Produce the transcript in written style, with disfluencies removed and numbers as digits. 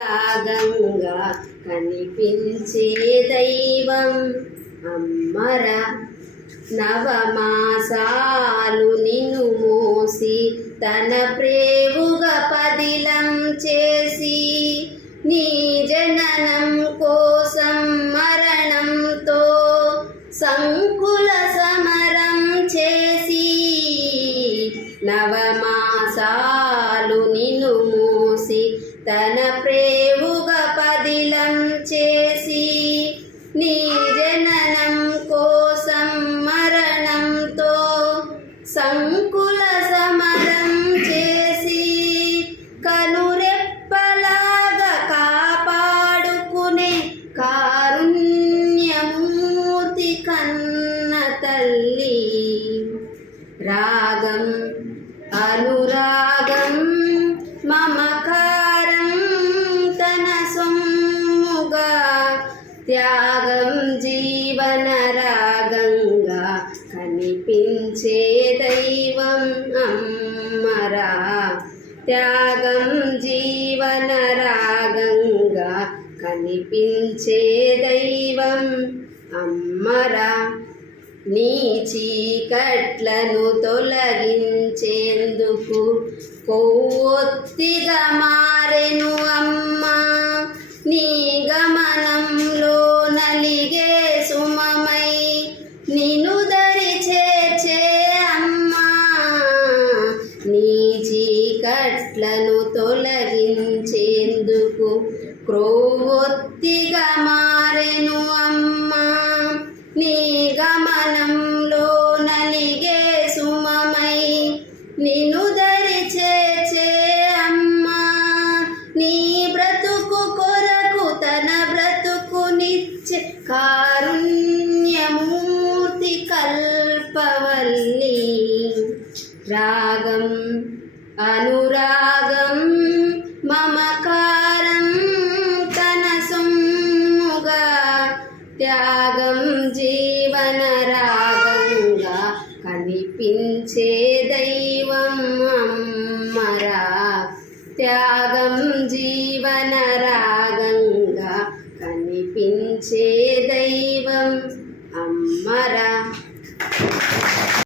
రాగంగా కనిపించే దైవం అమ్మరా. నవమాసాలు నిన్ను మోసి తన ప్రేవుగా పదిలం చేసి నీ జననం కోసం మరణంతో సంకుల సమరం చేసి నవమాసాలు నిన్ను మోసి తన ప్రేవుగా పదిలం చేసి నీ జననం కోసం మరణంతో సంకుల సమరం చేసి కనురెప్పలాగా కాపాడుకునే కారుణ్యమూర్తి కన్న తల్లి. రాగం అనురాగం మమకారం తన సొమ్ముగా త్యాగం జీవన రాగంగా కనిపించే దైవం అమ్మరా. త్యాగం జీవన రాగంగా కనిపించే దైవం అమ్మరా. నీ చీకట్లను తొలగించేందుకు కొవ్వొత్తిగా మారెను అమ్మా. నీ గమనంలో నలిగే సుమమై నిన్ను దరి చేర్చే అమ్మా. నీ చీకట్లను తొలగించేందుకు క్రొవ్వొత్తిగా మారెను అమ్మా. నీ గమనంలో నలిగే సుమమై నిన్ను దరి చేర్చే అమ్మా. నీ బ్రతుకు కొరకు తన బ్రతుకునిచ్చే కారుణ్యమూర్తి కల్పవల్లి. రాగం అనురాగం మమకారం తన సొమ్ముగా త్యాగం జీవన రాగంగా కనిపించే దైవం అమ్మరా. త్యాగం జీవన